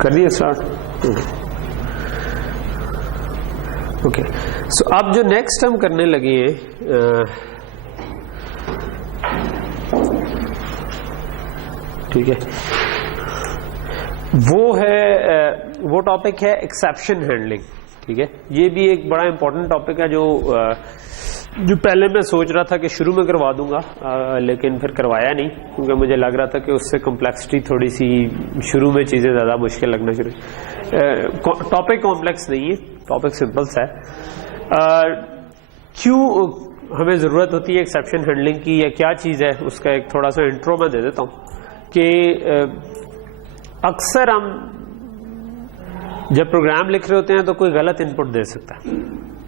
کر دیا start. Okay so اب جو نیکسٹ ہم کرنے لگے ہیں ٹھیک ہے وہ ٹاپک ہے ایکسیپشن ہینڈلنگ. ٹھیک ہے یہ بھی ایک بڑا امپورٹنٹ ٹاپک ہے جو پہلے میں سوچ رہا تھا کہ شروع میں کروا دوں گا لیکن پھر کروایا نہیں کیونکہ مجھے لگ رہا تھا کہ اس سے کمپلیکسٹی تھوڑی سی شروع میں چیزیں زیادہ مشکل لگنا شروع. ٹاپک کمپلیکس نہیں ہے, ٹاپک سمپل سا ہے. کیوں ہمیں ضرورت ہوتی ہے ایکسیپشن ہینڈلنگ کی یا کیا چیز ہے اس کا ایک تھوڑا سا انٹرو میں دے دیتا ہوں کہ اکثر ہم جب پروگرام لکھ رہے ہوتے ہیں تو کوئی غلط ان پٹ دے سکتا ہے.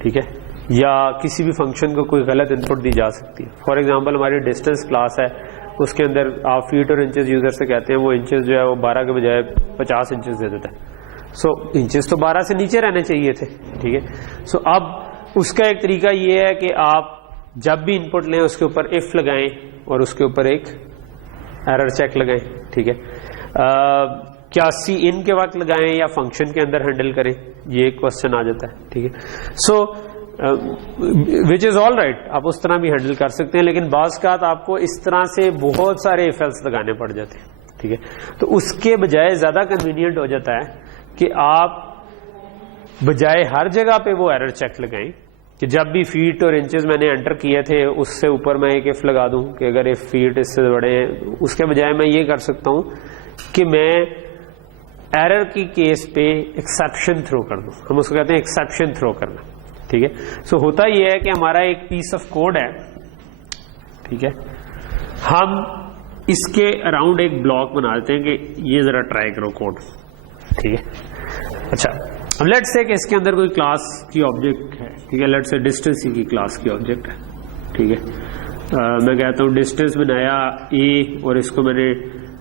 ٹھیک ہے یا کسی بھی فنکشن کو کوئی غلط ان پٹ دی جا سکتی ہے. فار ایگزامپل ہماری ڈسٹینس کلاس ہے, اس کے اندر آپ فیٹ اور انچز یوزر سے کہتے ہیں, وہ انچز جو ہے وہ 12 کے بجائے 50 انچز دے دیتا ہے. سو انچز تو 12 سے نیچے رہنے چاہیے تھے. ٹھیک ہے سو اب اس کا ایک طریقہ یہ ہے کہ آپ جب بھی ان پٹ لیں اس کے اوپر ایف لگائیں اور اس کے اوپر ایک ایرر چیک لگائیں. ٹھیک ہے کیا سی ان کے وقت لگائیں یا فنکشن کے اندر ہینڈل کریں, یہ ایک کوشچن آ جاتا ہے. ٹھیک ہے سو وچ از آل رائٹ, آپ اس طرح بھی ہینڈل کر سکتے ہیں لیکن بعض اوقات آپ کو اس طرح سے بہت سارے ایف ایلس لگانے پڑ جاتے ہیں. ٹھیک ہے تو اس کے بجائے زیادہ کنوینئنٹ ہو جاتا ہے کہ آپ بجائے ہر جگہ پہ وہ ایرر چیک لگائیں کہ جب بھی فیٹ اور انچز میں نے انٹر کیے تھے اس سے اوپر میں ایک ایف لگا دوں کہ اگر ایف فیٹ اس سے بڑے ہیں. اس کے بجائے میں یہ کر سکتا ہوں کہ میں ایرر کی کیس پہ ایکسیپشن تھرو کر دوں. ہم اس کو کہتے ہیں ایکسیپشن تھرو کرنا. ٹھیک ہے سو ہوتا یہ ہے کہ ہمارا ایک پیس آف کوڈ ہے. ٹھیک ہے ہم اس کے اراؤنڈ ایک بلاک بنا دیتے ہیں کہ یہ ذرا ٹرائی کرو کوڈ. ٹھیک ہے اچھا اب لیٹ سے کہ اس کے اندر کوئی کلاس کی آبجیکٹ ہے. ٹھیک ہے لیٹ سے ڈسٹینس کی کلاس کی آبجیکٹ ہے. ٹھیک ہے میں کہتا ہوں ڈسٹینس بنایا اے اور اس کو میں نے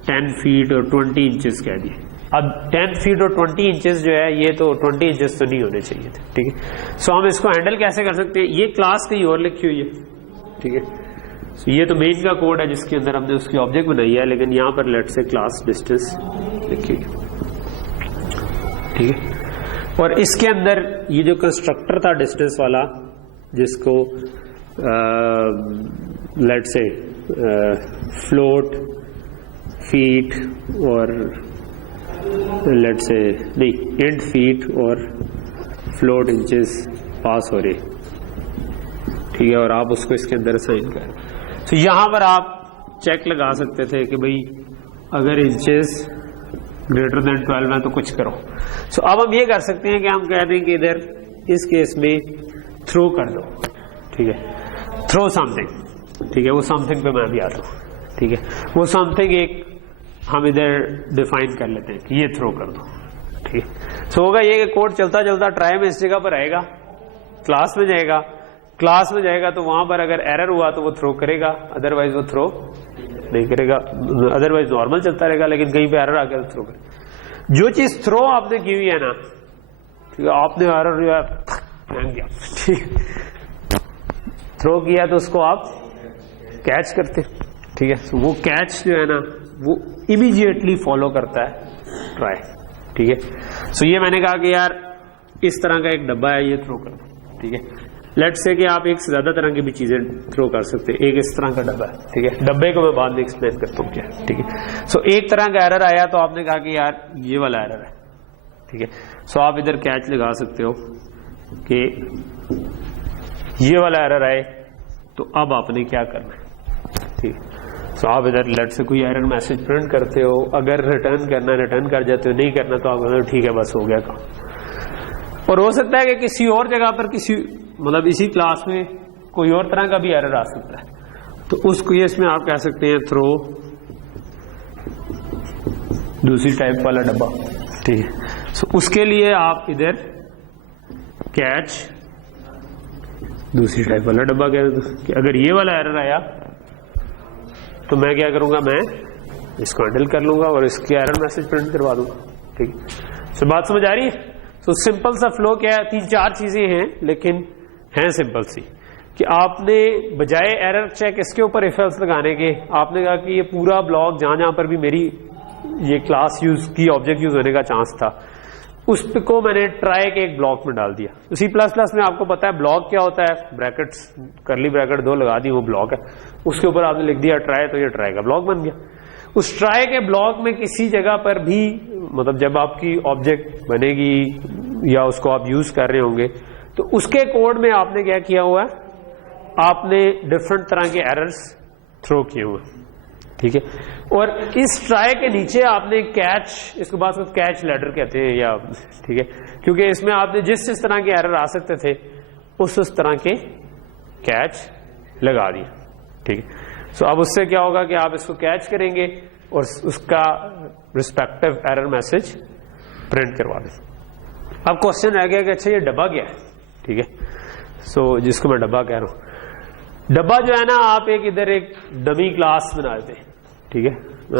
10 فیٹ اور 20 انچز کہہ دیا. اب 10 فیٹ اور 20 انچز جو ہے یہ تو 20 انچز تو نہیں ہونے چاہیے تھے. ٹھیک ہے سو ہم اس کو ہینڈل کیسے کر سکتے ہیں, یہ کلاس کہیں اور لکھی ہوئی ہے. ٹھیک ہے یہ تو مین کا کوڈ ہے جس کے اندر ہم نے اس کی آبجیکٹ بنائی ہے لیکن یہاں پر لیٹ سے کلاس ڈسٹینس لکھی ہوئی. ٹھیک ہے اور اس کے اندر یہ جو کنسٹرکٹر تھا ڈسٹینس والا جس کو لیٹ سے فلوٹ فیٹ اور لیٹ سے نہیں انٹ فیٹ اور فلوٹ انچز پاس ہو رہی. ٹھیک ہے اور آپ اس کو اس کے اندر اسائن کریں. تو یہاں پر آپ چیک لگا سکتے تھے کہ بھئی اگر انچز گریٹر دین 12 ہے تو کچھ کرو. سو اب ہم یہ کر سکتے ہیں کہ ہم کہہ دیں کہ ادھر اس کیس میں تھرو کر دو. ٹھیک ہے تھرو سم تھنگ. ٹھیک ہے وہ سم تھنگ پہ میں بھی آتا ہوں. ٹھیک ہے وہ سم تھنگ ایک ہم ادھر ڈیفائن کر لیتے ہیں کہ یہ تھرو کر دو. ٹھیک ہے سو ہوگا یہ کہ کوڈ چلتا چلتا ٹرائی میں اس جگہ پر آئے گا, کلاس میں جائے گا, کلاس میں جائے گا تو وہاں پر اگر ایرر ہوا تو وہ تھرو کرے گا, ادروائز وہ تھرو نہیں کرے گا, ادروائز نارمل چلتا رہے گا لیکن کہیں پہ ایرر آ گیا تو تھرو کرے. جو چیز تھرو آپ نے کی ہوئی ہے نا ٹھیک ہے آپ نے ایرر تھرو کیا تو اس کو آپ کیچ کرتے. ٹھیک ہے وہ کیچ جو ہے نا وہ امیڈیٹلی فالو کرتا ہے ٹرائی. ٹھیک ہے سو یہ میں نے کہا کہ یار اس طرح کا ایک ڈبہ ہے یہ تھرو کر دو. ٹھیک ہے لیٹ سے کہ آپ ایک سے زیادہ طرح کی بھی چیزیں تھرو کر سکتے ہیں. ایک اس طرح کا ڈبہ ہے. ٹھیک ہے ڈبے کو میں بعد میں ایکسپلین کرتا ہوں کیا. ٹھیک ہے سو ایک طرح کا ایرر آیا تو آپ نے کہا کہ یار یہ والا ایرر ہے. ٹھیک ہے سو آپ ادھر کیچ لگا سکتے ہو کہ یہ والا ایرر آئے تو اب آپ نے کیا کرنا ہے. ٹھیک سو آپ ادھر لیٹ سے کوئی ایرر میسج پرنٹ کرتے ہو, اگر ریٹرن کرنا ہے ریٹرن کر جاتے ہو, نہیں کرنا تو آپ کہتے ہو ٹھیک ہے بس ہو گیا کام. اور ہو سکتا ہے کہ کسی اور جگہ پر کسی مطلب اسی کلاس میں کوئی اور طرح کا بھی ایرر آ سکتا ہے تو اس کو اس میں آپ کہہ سکتے ہیں تھرو دوسری ٹائپ والا ڈبہ. ٹھیک ہے سو اس کے لیے آپ ادھر کیچ دوسری ٹائپ والا ڈبہ کہہ دیں کہ اگر یہ والا ایرر آیا تو میں کیا کروں گا, میں اس کو ہینڈل کر لوں گا اور اس کی ایرر میسج پرنٹ کروا دوں گا. ٹھیک سو بات سمجھ آ رہی ہے. تو سمپل سا فلو کیا ہے, 3-4 چیزیں ہیں لیکن ہیں سمپل سی کہ آپ نے بجائے ایرر چیک اس کے اوپر ایف ایلس لگانے کے آپ نے کہا کہ یہ پورا بلاک جہاں جہاں پر بھی میری یہ کلاس یوز کی آبجیکٹ یوز ہونے کا چانس تھا، اس کو میں نے ٹرائی کے ایک بلاک میں ڈال دیا. سی پلس پلس میں آپ کو پتا ہے بلاک کیا ہوتا ہے، بریکٹس کرلی بریکٹ 2 لگا دی، وہ بلاک ہے. اس کے اوپر آپ نے لکھ دیا ٹرائی، تو یہ ٹرائی کا بلاک بن گیا. اس ٹرائی کے بلاک میں کسی جگہ پر بھی مطلب جب آپ کی آبجیکٹ بنے گی یا اس کو آپ یوز کر رہے ہوں گے تو اس کے کوڈ میں آپ نے کیا کیا ہوا ہے، آپ نے ڈفرنٹ طرح کے ایررز تھرو کیے ہوئے. ٹھیک ہے، اور اس ٹرائی کے نیچے آپ نے کیچ، اس کو بعض کیچ لیٹر کہتے ہیں یا ٹھیک ہے، کیونکہ اس میں آپ نے جس طرح کے ایرر آ سکتے تھے اس طرح کے کیچ لگا دیا. ٹھیک ہے، سو اب اس سے کیا ہوگا کہ آپ اس کو کیچ کریں گے اور اس کا رسپیکٹو ایرر میسج پرنٹ کروا دیں. اب کوشچن رہ گیا کہ اچھا یہ ڈبا کیا ہے. ٹھیک ہے، سو جس کو میں ڈبا کہہ رہا ہوں، ڈبا جو ہے نا آپ ادھر ایک ڈمی کلاس بنا دیتے ہیں. ٹھیک ہے،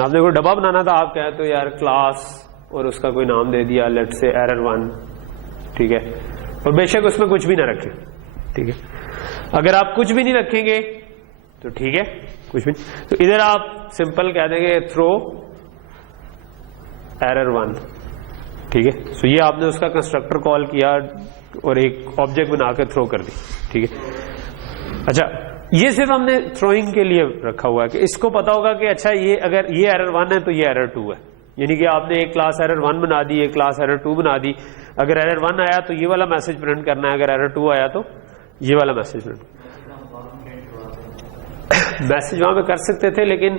آپ نے کوئی ڈبا بنانا تھا، آپ کہتے ہو یار کلاس اور اس کا کوئی نام دے دیا، لیٹ سے ایرر 1. ٹھیک ہے، اور بے شک اس میں کچھ بھی نہ رکھیں. ٹھیک ہے، اگر آپ کچھ بھی نہیں رکھیں گے تو ٹھیک ہے کچھ بھی، تو ادھر آپ سمپل کہہ دیں گے تھرو ایرر 1. ٹھیک ہے، سو یہ آپ نے اس کا کنسٹرکٹر کال کیا اور ایک آبجیکٹ بنا کے تھرو کر دی. ٹھیک ہے، اچھا یہ صرف ہم نے تھروئنگ کے لیے رکھا ہوا ہے کہ اس کو پتا ہوگا کہ اچھا یہ اگر یہ ایرر 1 ہے تو یہ ایرر 2 ہے. یعنی کہ آپ نے ایک کلاس ایرر 1 بنا دی، ایک کلاس ایرر 2 بنا دی. اگر ایرر 1 آیا تو یہ والا میسج پرنٹ کرنا ہے، اگر ایرر 2 آیا تو یہ والا میسج پرنٹ. میسج وہاں پہ کر سکتے تھے، لیکن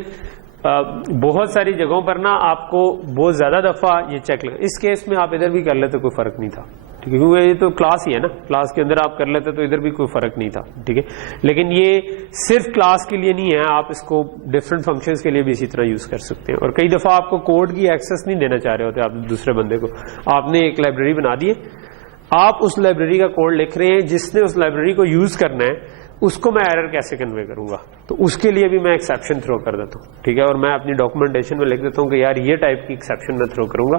بہت ساری جگہوں پر نا آپ کو بہت زیادہ دفعہ یہ چیک لگا. اس کیس میں آپ ادھر بھی کر لیتے کوئی فرق نہیں تھا. ٹھیک ہے، کیونکہ یہ تو کلاس ہی ہے نا، کلاس کے اندر آپ کر لیتے تو ادھر بھی کوئی فرق نہیں تھا. ٹھیک ہے، لیکن یہ صرف کلاس کے لیے نہیں ہے، آپ اس کو ڈفرینٹ فنکشنز کے لیے بھی اسی طرح یوز کر سکتے ہیں. اور کئی دفعہ آپ کو کوڈ کی ایکسس نہیں دینا چاہ رہے ہوتے آپ دوسرے بندے کو. آپ نے ایک لائبریری بنا دی ہے، آپ اس لائبریری کا کوڈ لکھ رہے ہیں، جس نے اس لائبریری کو یوز کرنا ہے اس کو میں ایرر کیسے کنوے کروں گا، تو اس کے لیے بھی میں ایکسیپشن تھرو کر دیتا ہوں. ٹھیک ہے، اور میں اپنی ڈاکومنٹیشن میں لکھ دیتا ہوں کہ یار یہ ٹائپ کی ایکسیپشن میں تھرو کروں گا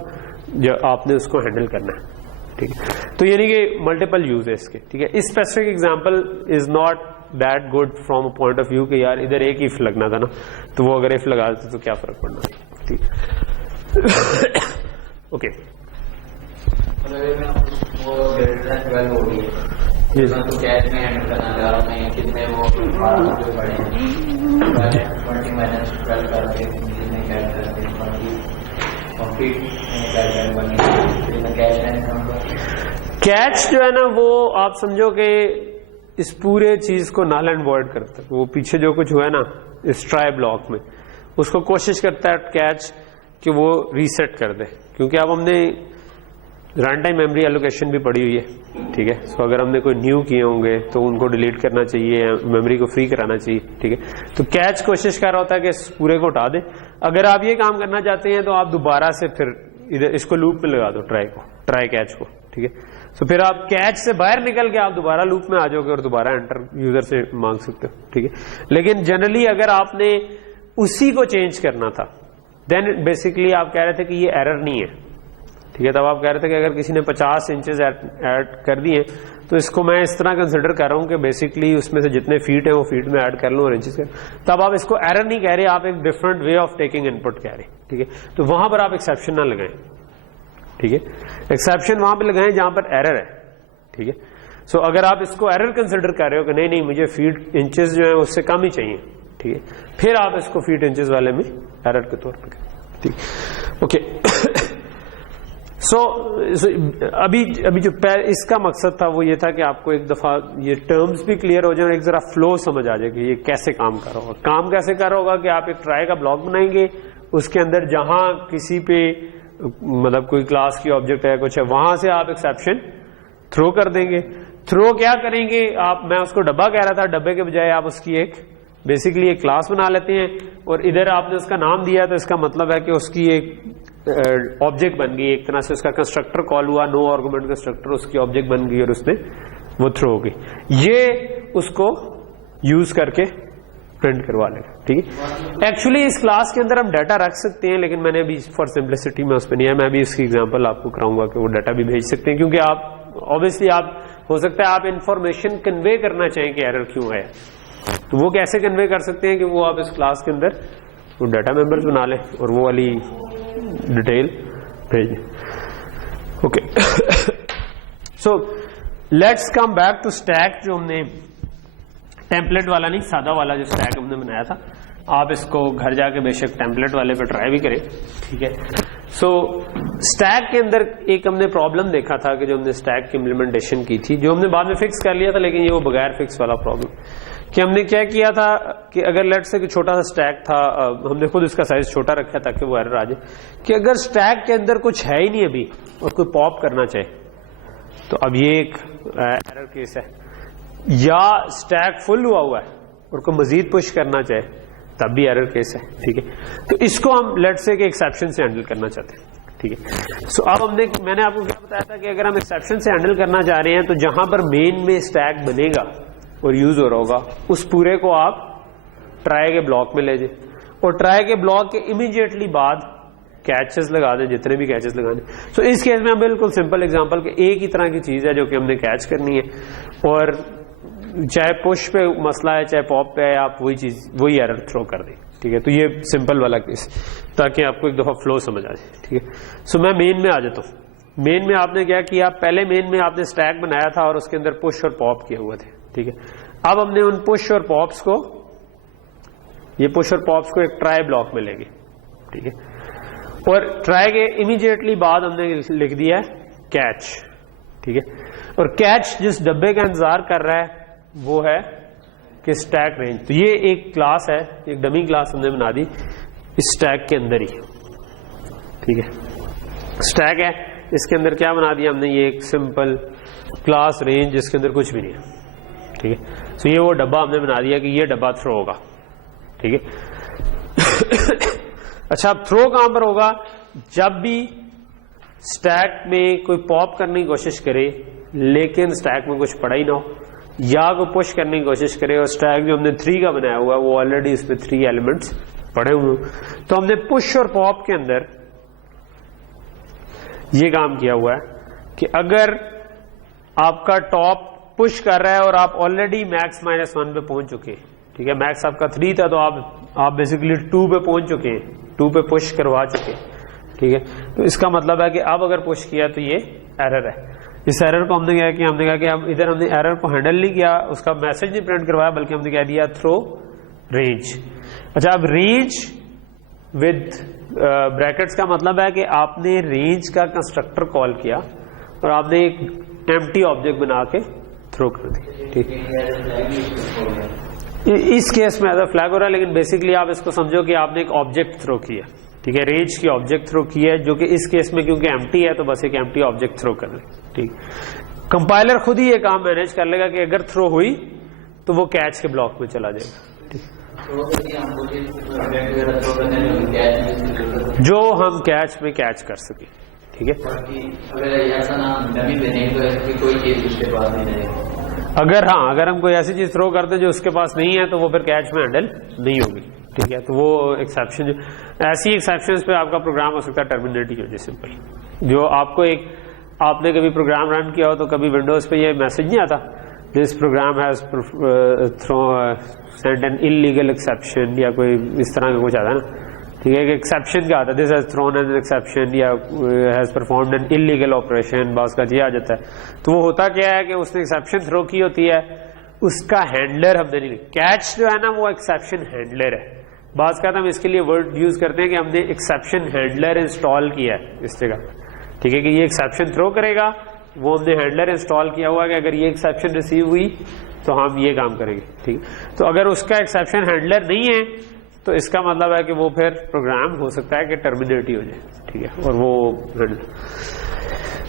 جو آپ نے اس کو ہینڈل کرنا ہے. ٹھیک ہے، تو یعنی کہ ملٹیپل یوز ہے اس کے. ٹھیک ہے، اس specific example is not that good from a point of view کہ یار ادھر ایک ایف لگنا تھا نا، تو وہ اگر ایف لگا دیتے تو کیا فرق پڑنا. ٹھیک اوکے، کیچ جو ہے نا وہ آپ سمجھو کہ اس پورے چیز کو نل اینڈ وائڈ کرتا ہے. وہ پیچھے جو کچھ ہوا ہے نا اس ٹرائی بلاک میں، اس کو کوشش کرتا ہے کیچ کہ وہ ریسیٹ کر دے، کیونکہ اب ہم نے رن ٹائم میموری ایلوکیشن بھی پڑی ہوئی ہے. ٹھیک ہے، سو اگر ہم نے کوئی نیو کیے ہوں گے تو ان کو ڈیلیٹ کرنا چاہیے، میموری کو فری کرانا چاہیے. ٹھیک ہے، تو کیچ کوشش کر رہا ہوتا ہے کہ اس پورے کو ہٹا دے. اگر آپ یہ کام کرنا چاہتے ہیں تو آپ دوبارہ سے پھر ادھر اس کو لوپ میں لگا دو، ٹرائی کیچ کو. ٹھیک ہے، تو پھر آپ کیچ سے باہر نکل کے آپ دوبارہ لوپ میں آ جاؤ گے اور دوبارہ انٹر یوزر سے مانگ سکتے ہو. ٹھیک ہے، لیکن جنرلی اگر آپ نے اسی کو چینج کرنا تھا دین بیسکلی آپ کہہ رہے تھے کہ یہ ایرر نہیں ہے. ٹھیک ہے، تب آپ کہہ رہے تھے کہ اگر کسی نے 50 انچز ایڈ کر دیے تو اس کو میں اس طرح کنسیڈر کر رہا ہوں کہ بیسکلی اس میں سے جتنے فیٹ ہیں وہ فیٹ میں ایڈ کر لوں اور انچز کر. تب آپ اس کو ایرر نہیں کہہ رہے، آپ ایک different way of taking input کہہ رہے. ٹھیک ہے، تو وہاں پر آپ ایکسیپشن نہ لگائیں. ٹھیک ہے، ایکسیپشن وہاں پہ لگائیں جہاں پر ایرر ہے. ٹھیک ہے، سو اگر آپ اس کو ایرر کنسیڈر کر رہے ہو کہ نہیں مجھے فیٹ انچز جو ہیں اس سے کم ہی چاہیے، ٹھیک ہے، پھر آپ اس کو فیٹ انچز والے میں ایرر کے طور پہ کریں. ٹھیک، اوکے. سو ابھی جو اس کا مقصد تھا وہ یہ تھا کہ آپ کو ایک دفعہ یہ ٹرمز بھی کلیئر ہو جائیں اور ایک ذرا فلو سمجھ آ جائے کہ یہ کیسے کام کر رہا ہوگا. کام کیسے کر رہا ہوگا کہ آپ ایک ٹرائی کا بلاک بنائیں گے، اس کے اندر جہاں کسی پہ مطلب کوئی کلاس کی آبجیکٹ ہے کچھ ہے وہاں سے آپ ایکسیپشن تھرو کر دیں گے. تھرو کیا کریں گے آپ، میں اس کو ڈبا کہہ رہا تھا، ڈبے کے بجائے آپ اس کی ایک بیسکلی ایک کلاس بنا لیتے ہیں اور ادھر آپ نے اس کا نام دیا تو اس کا مطلب ہے کہ اس کی ایک آبجیکٹ بن گئی، ایک طرح سے اس کا کنسٹرکٹر کال ہوا، نو آرگومنٹ کنسٹرکٹر، اس کی آبجیکٹ بن گئی اور اس میں وہ تھرو ہو گئی. یہ اس کو یوز کر کے پرنٹ کروا لے گا. ٹھیک ہے، ایکچولی اس کلاس کے اندر ہم ڈیٹا رکھ سکتے ہیں لیکن میں نے ابھی فار سمپلسٹی میں اس پہ نہیں ہے، میں ابھی اس کی ایگزامپل آپ کو کراؤں گا کہ وہ ڈیٹا بھی بھیج سکتے ہیں، کیونکہ آپ اوبیسلی آپ ہو سکتا ہے آپ انفارمیشن کنوے کرنا چاہیں کہ ایرر کیوں ہے، تو وہ کیسے کنوے کر سکتے ہیں کہ وہ آپ اس کلاس کے اندر وہ ڈیٹا ممبرز بنا لیں اور وہ والی ڈیٹیل بھیج دیں. Okay so let's come back to stack. جو ہم نے ٹیمپلیٹ والا نہیں, سادہ والا جو اسٹیک ہم نے بنایا تھا, آپ اس کو گھر جا کے بے شک ٹیمپلیٹ والے پہ ٹرائی بھی کریں, ٹھیک ہے. سو اسٹیک کے اندر ایک ہم نے پرابلم دیکھا تھا کہ جو ہم نے اسٹیک کی امپلیمنٹیشن کی تھی, جو ہم نے بعد میں فکس کر لیا تھا, لیکن یہ وہ بغیر فکس والا پرابلم کہ ہم نے کیا کیا تھا کہ اگر لیٹ سے چھوٹا سا اسٹیک تھا, ہم نے خود اس کا سائز چھوٹا رکھا تاکہ وہ ایرر آ جائے, کہ اگر اسٹیک کے اندر کچھ ہے ہی نہیں ابھی اور کوئی پاپ کرنا چاہے تو اب یہ ایک ایرر کیس ہے. یا اسٹیک فل ہوا ہے اور کوئی مزید پش کرنا چاہے تب بھی ایرر کیس ہے, ٹھیک ہے. تو اس کو ہم لیٹ سے ایکسیپشن سے ہینڈل کرنا چاہتے ہیں, ٹھیک ہے. سو اب میں نے آپ کو کیا بتایا تھا کہ اگر ہم ایکسیپشن سے ہینڈل کرنا چاہ رہے ہیں تو جہاں پر مین میں اسٹیک بنے گا اور یوز ہو رہا ہوگا اس پورے کو آپ ٹرائی کے بلاک میں لے جائیں, اور ٹرائی کے بلاک کے امیڈیٹلی بعد کیچز لگا دیں, جتنے بھی کیچز لگانے. سو اس کیس میں بالکل سمپل ایگزامپل کہ ایک ہی طرح کی چیز ہے جو کہ ہم نے کیچ کرنی ہے, اور چاہے پش پہ مسئلہ ہے چاہے پاپ پہ ہے, آپ وہی چیز وہی ایرر تھرو کر دیں, ٹھیک ہے. تو یہ سمپل والا کیس تاکہ آپ کو ایک دفعہ فلو سمجھ آ جائے, ٹھیک ہے. سو میں مین میں آ جاتا ہوں. مین میں آپ نے کیا کیا, پہلے مین میں آپ نے اسٹیک بنایا تھا اور اس کے اندر پش اور پاپ کیے ہوئے تھے, ٹھیک ہے. اب ہم نے ان پش اور پاپس کو, یہ پش اور پاپس کو ایک ٹرائی بلاک میں لے گئے, ٹھیک ہے. اور ٹرائی کے امیڈیٹلی بعد ہم نے لکھ دیا ہے کیچ, ٹھیک ہے. اور کیچ جس ڈبے کا انتظار کر رہا ہے وہ ہے کہ اسٹیک رینج. تو یہ ایک کلاس ہے, ایک ڈمی کلاس ہم نے بنا دی اسٹیک کے اندر ہی, ٹھیک ہے. اسٹیک ہے, اس کے اندر کیا بنا دیا ہم نے, یہ ایک سمپل کلاس رینج جس کے اندر کچھ بھی نہیں ہے, ٹھیک ہے. سو یہ وہ ڈبہ ہم نے بنا دیا کہ یہ ڈبہ تھرو ہوگا, ٹھیک ہے. اچھا, اب تھرو کہاں پر ہوگا, جب بھی اسٹیک میں کوئی پاپ کرنے کی کوشش کرے لیکن اسٹیک میں کچھ پڑا ہی نہ ہو, یا کوئی پش کرنے کی کوشش کرے اور اسٹیک جو ہم نے 3 کا بنایا ہوا ہے وہ آلریڈی اس میں 3 ایلیمنٹس پڑے ہوئے, تو ہم نے پش اور پاپ کے اندر یہ کام کیا ہوا ہے کہ اگر آپ کا ٹاپ پش کر رہا ہے اور آپ آلریڈی میکس -1 پہ پہنچ چکے ہیں, ٹھیک ہے. میکس آپ کا 3 تھا تو آپ بیسیکلی 2 پہ پہنچ چکے ہیں, 2 پہ پش کروا چکے, ٹھیک ہے. تو اس کا مطلب ہے کہ اب اگر پش کیا تو یہ ایرر ہے. اس ایرر کو ہم نے کیا کیا, ہم نے کہا کہ اب ادھر ہم نے ایرر کو ہینڈل نہیں کیا, اس کا میسج نہیں پرنٹ کروایا, بلکہ ہم نے کہہ دیا تھرو رینج. اچھا, اب رینج ود بریکٹس کا مطلب ہے کہ آپ نے رینج کا کنسٹرکٹر کال کیا اور آپ نے ایک ایمٹی آبجیکٹ بنا کے تھرو کر دی, ٹھیک. اس کیس میں ایز اے فلیگ ہو رہا ہے, لیکن بیسکلی آپ اس کو سمجھو کہ آپ نے ایک آبجیکٹ تھرو کیا, ٹھیک ہے. رینج کی آبجیکٹ تھرو کی ہے جو کہ اس کیس میں کیونکہ ایمٹی ہے تو بس ایک ایمٹی آبجیکٹ تھرو کر لیں, ٹھیک. کمپائلر خود ہی یہ کام مینیج کر لے گا کہ اگر تھرو ہوئی تو وہ کیچ کے بلاک میں چلا جائے گا, ٹھیک. جو ہم کیچ میں کیچ کر سکیں, ٹھیک ہے. اگر ہم کوئی ایسی چیز تھرو کرتے جو اس کے پاس نہیں ہے تو وہ پھر کیچ میں ہینڈل نہیں ہوگی, ٹھیک ہے. تو وہ ایکسیپشن, ایسی ایکسیپشن پہ آپ کا پروگرام ہو سکتا ہے ٹرمینیٹ ہی ہو جائے سمپل. جو آپ نے کبھی پروگرام رن کیا ہو تو کبھی ونڈوز پہ یہ میسج نہیں آتا, this program has sent an illegal exception, یا کوئی اس طرح کا کچھ آتا ہے نا, ٹھیک ہے. کہ ایکسیپشن کیا آتا ہے, this has thrown an exception یا has performed an illegal operation, بعض کا یہ آ جاتا ہے. تو وہ ہوتا کیا ہے کہ اس نے ایکسیپشن تھرو کی ہوتی ہے, اس کا ہینڈلر ہم نے نہیں. کیچ جو ہے نا وہ ایکسیپشن ہینڈلر ہے. بعض کا ہم اس کے لیے ورڈ یوز کرتے ہیں کہ ہم نے ایکسیپشن ہینڈلر انسٹال کیا ہے اس جگہ, ٹھیک ہے. کہ یہ ایکسیپشن تھرو کرے گا, وہ ہم نے ہینڈلر انسٹال کیا ہوا ہے کہ اگر یہ ایکسیپشن ریسیو ہوئی تو ہم یہ کام کریں گے, ٹھیک. تو اگر اس کا ایکسیپشن ہینڈلر نہیں ہے تو اس کا مطلب ہے کہ وہ پھر پروگرام ہو سکتا ہے کہ ٹرمینیٹ ہی ہو جائے, ٹھیک ہے. اور وہ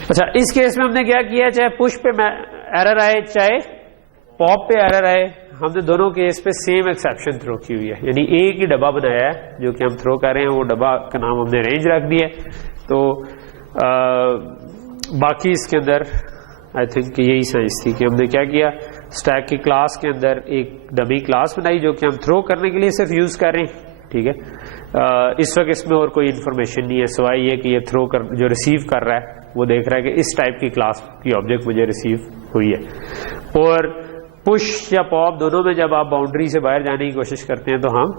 اچھا, اس کیس میں ہم نے کیا کیا, چاہے پش پہ ایرر آئے چاہے پاپ پہ ایرر آئے, ہم نے دونوں کیس پہ سیم ایکسیپشن تھرو کی ہوئی ہے. یعنی ایک ہی ڈبہ بنایا ہے جو کہ ہم تھرو کر رہے ہیں, وہ ڈبہ کا نام ہم نے رینج رکھ دیا ہے. تو باقی اس کے اندر آئی تھنک کہ یہی سائنس تھی کہ ہم نے کیا کیا, اسٹیک کی کلاس کے اندر ایک ڈمی کلاس بنائی جو کہ ہم تھرو کرنے کے لیے صرف یوز کر رہے ہیں, ٹھیک ہے. اس وقت اس میں اور کوئی انفارمیشن نہیں ہے سوائے یہ کہ یہ تھرو کر جو ریسیو کر رہا ہے وہ دیکھ رہا ہے کہ اس ٹائپ کی کلاس کی آبجیکٹ مجھے ریسیو ہوئی ہے. اور پش یا پاپ دونوں میں جب آپ باؤنڈری سے باہر جانے کی کوشش کرتے ہیں تو ہم